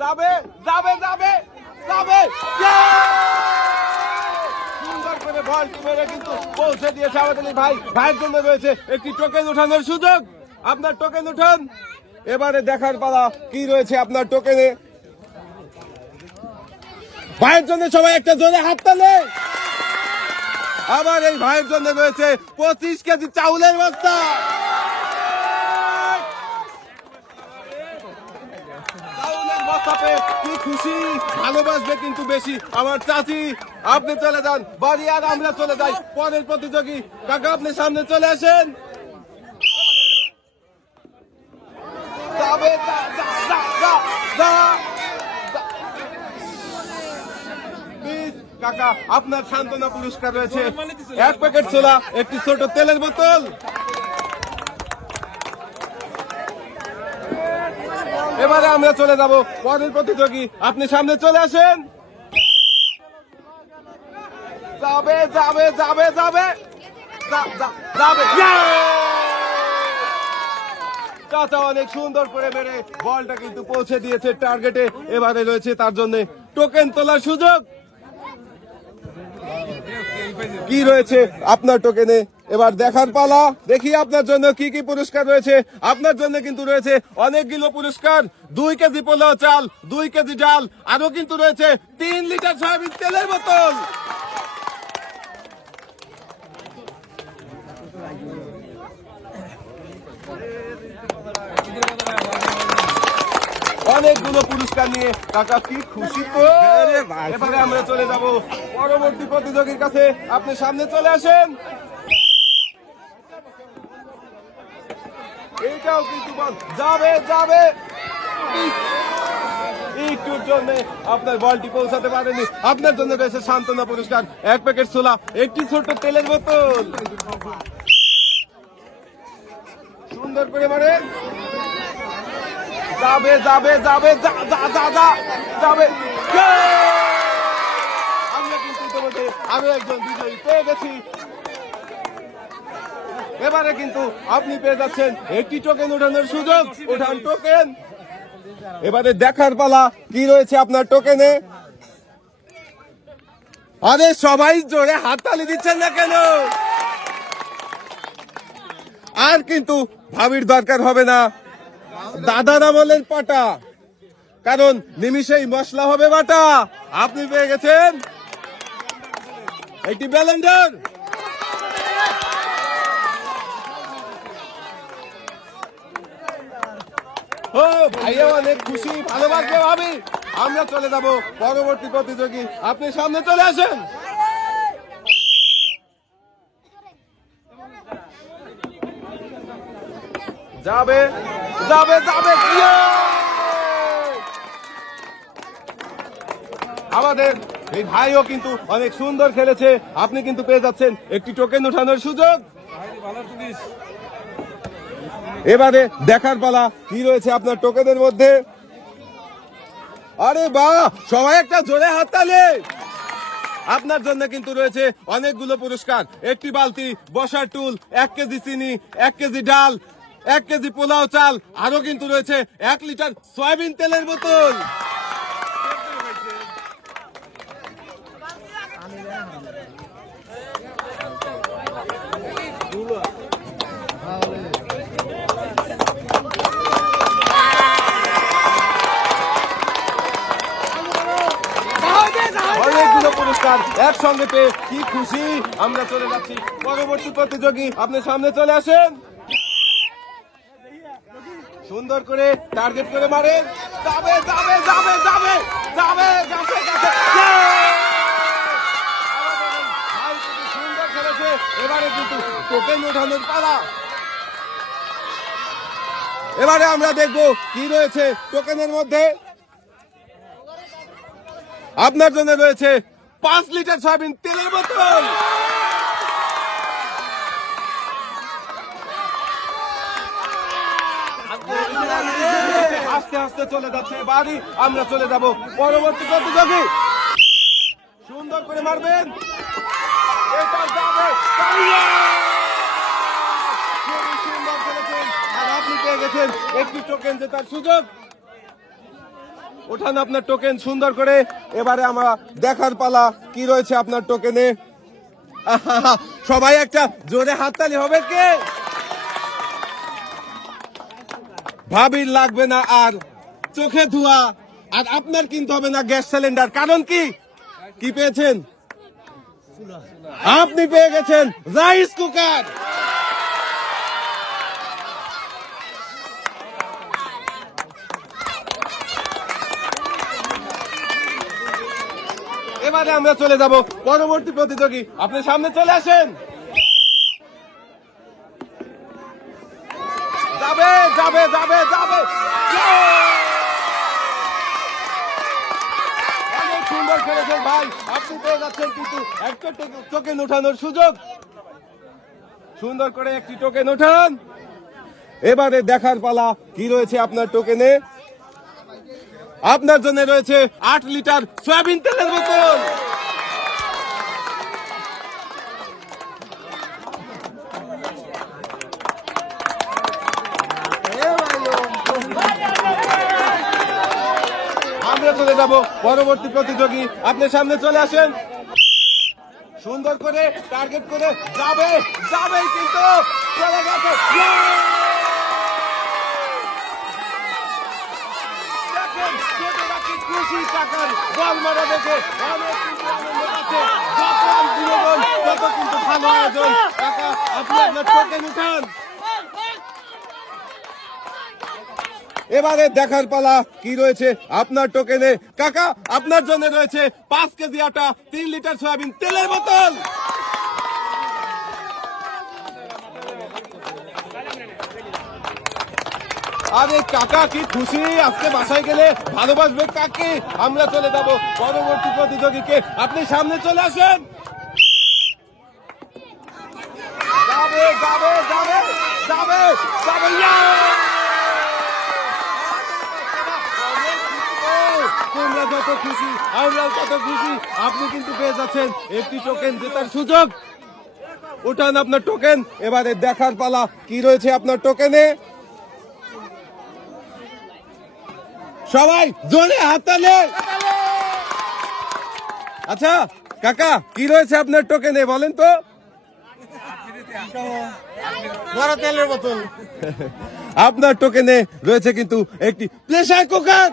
যাবে যাবে যাবে যাবে, সুন্দর করে বলটি মেরে কিন্তু পৌঁছে দিয়েছে আমাদের এই ভাইয়ের জন্য রয়েছে একটি টোকেন উঠানোর সুযোগ। আপনার টোকেন উঠান। এবারে দেখার পালা কি রয়েছে আপনার টোকেনে। ভাইয়ের জন্য সবাই একটা জোরে হাত তালে। আবার এই ভাইয়ের জন্য রয়েছে 25 কেজি চাউলের বস্তা। চাউলের বস্তা পেয়ে কি খুশি, ভালোবাসবে কিন্তু বেশি আমার চাচি। আপনি চলে যান বাড়ি আর আমরা চলে যাই পরের প্রতিযোগী। কাকা আপনি সামনে চলে আসেন। যাবে যা যা যা যা যা। কাকা আপনার সান্ত্বনা পুরস্কার রয়েছে 1 প্যাকেট ছোলা, একটি ছোট তেলের বোতল। এবারে আমরা চলে যাব পরের প্রতিযোগী। আপনি সামনে চলে আসেন। যাবে যাবে যাবে যাবে যাবে। চাচা অনেক সুন্দর করে মেরে বলটা কিন্তু পৌঁছে দিয়েছে টার্গেটে। এবারে রয়েছে তার জন্য টোকেন তোলার সুযোগ। কি রয়েছে আপনার টোকেনে এবার দেখার পালা। দেখি আপনার জন্য কি কি পুরস্কার রয়েছে। আপনার জন্য কিন্তু রয়েছে অনেকগুলো পুরস্কার। 2 কেজি পোলাও চাল, 2 কেজি ডাল, আরো কিন্তু রয়েছে 3 লিটার সয়াবিন তেলের বোতল। অনেকগুলো পুরস্কার নিয়ে কাকা কি খুশি তো। এবারে আমরা চলে যাব পরবর্তী প্রতিযোগীর কাছে। আপনি সামনে চলে আসেন। এইটাও কিন্তু বল যাবে যাবে। একটুর জন্য আপনার বলটি পৌঁছাতে পারেনি। আপনার জন্য রয়েছে সান্ত্বনা পুরস্কার 1 প্যাকেট ছোলা, একটি ছোট্ট তেলের বোতল। সুন্দর করে মারেন। যাবে যাবে যাবে যা যা যা যা যাবে। আমরা কিন্তু ইতিমধ্যে আরো একজন বিজয়ী পেয়ে গেছি। এবারে কিন্তু আপনি পেয়ে যাচ্ছেন একটি টোকেন উঠানোর সুযোগ। উঠান টোকেন। এবারে দেখার পালা কি রয়েছে আপনার টোকেনে। আরে সবাই জোরে হাততালি দিচ্ছেন না কেন? আর কিন্তু ভাবির দরকার হবে না। দাদার আমলের পাটা, কারণ নিমিষেই মশলা হবে বাটা। আপনি পেয়ে গেছেন একটি ব্লেন্ডার। ও ভাইয়া অনেক খুশি, ভালোবাসবে ভাবি। আমরা চলে যাব পরবর্তী প্রতিযোগী। আপনি সামনে চলে আসেন। যাবে যাবে যাবে। আমাদের এই ভাইও কিন্তু অনেক সুন্দর খেলেছে। আপনি কিন্তু পেয়ে যাচ্ছেন একটি টোকেন উঠানোর সুযোগ। এবারে দেখার পালা কি রয়েছে আপনার টোকেনের মধ্যে। আরে বাহ, সবাই একটা জোরে হাততালি। আপনার জন্য কিন্তু রয়েছে অনেকগুলো পুরস্কার। একটি বালতি, বসার টুল, 1 কেজি চিনি, 1 কেজি ডাল, 1 কেজি পোলাও চাল, আরো কিন্তু রয়েছে 1 লিটার সয়াবিন তেলের বোতল। অনেকগুলো পুরস্কার একসঙ্গে পেয়ে কি খুশি। আমরা চলে যাচ্ছি পরবর্তী প্রতিযোগী। আপনি সামনে চলে আসেন। সুন্দর করে টার্গেট করে মারেন। যাবে যাবে যাবে যাবে যাবে যাবে যাবে। সুন্দর খেলেছে। এবারে কিন্তু টোকেন ওঠানোর পালা। এবারে আমরা দেখব কি রয়েছে টোকেনের মধ্যে। আপনার জন্য রয়েছে 5 লিটার সয়াবিন তেলের বোতল। আস্তে আস্তে চলে যাচ্ছে বাড়ি। আমরা চলে যাব পরবর্তী প্রতিযোগী। সুন্দর করে মারবেন। এটা যাবে। খুবই সুন্দর খেলেছেন। আর আপনি পেয়ে গেছেন একটি টোকেন জেতার সুযোগ। ওঠান আপনার টোকেন সুন্দর করে। এবারে আমরা দেখার পালা কি রয়েছে আপনার টোকেনে। সবাই একটা জোরে হাততালি হবে কে? ভাবির লাগবে না আর চোখে ধোয়া, আর আপনার কিনতে হবে না গ্যাস সিলিন্ডার। কারণ কি কি পেয়েছেন? আপনি পেয়ে গেছেন রাইস কুকার। এবারে আমরা চলে যাব পরবর্তী প্রতিযোগী। আপনি সামনে চলে আসেন। যাবে যাবে যাবে যাবে, অনেক সুন্দর খেলেছেন ভাই। আপনি পেয়ে যাচ্ছেন কিন্তু একটা টোকেন ওঠানোর সুযোগ। সুন্দর করে একটি টোকেন ওঠান। এবারে দেখার পালা কি রয়েছে আপনার টোকেনে। আপনার জন্য রয়েছে 8 লিটার সয়াবিন তেলের বোতল। আমরা চলে যাব পরবর্তী প্রতিযোগী। আপনি সামনে চলে আসেন। সুন্দর করে টার্গেট করে যাবে যাবে কিন্তু চলে গেছে। খুশি টাকার বল মারা দেখে অনেক কিন্তু আনন্দ পাচ্ছে। যত বিনোদন তত কিন্তু ভালো আয়োজন। টাকা আপনি আপনার টোকেন উঠান। এবারে দেখার পালা কি রয়েছে আপনার টোকেনে। কাকা আপনার জন্য রয়েছে 5 কেজি আটা, 3 লিটার সয়াবিন তেলের বোতল। আরে কাকা কি খুশি, আজকে বাসায় গেলে ভালোবাসবে কাকে। আমরা চলে যাব পরবর্তী প্রতিযোগীকে। আপনি সামনে চলে আসেন। যাবে যাবে যাবে যাবে যাবে, তোমরা যত খুশি আমরাও তত খুশি। আপনি কিন্তু পেয়ে যাচ্ছেন একটি টোকেন জেতার সুযোগ। উঠান আপনার টোকেন। এবারে দেখার পালা কি রয়েছে আপনার টোকেনে। সবাই জোরে হাততালি। আচ্ছা কাকা কি রয়েছে আপনার টোকেনে বলেন তো? বড় তেলের বোতল। আপনার টোকেনে রয়েছে কিন্তু একটি প্রেসার কুকার।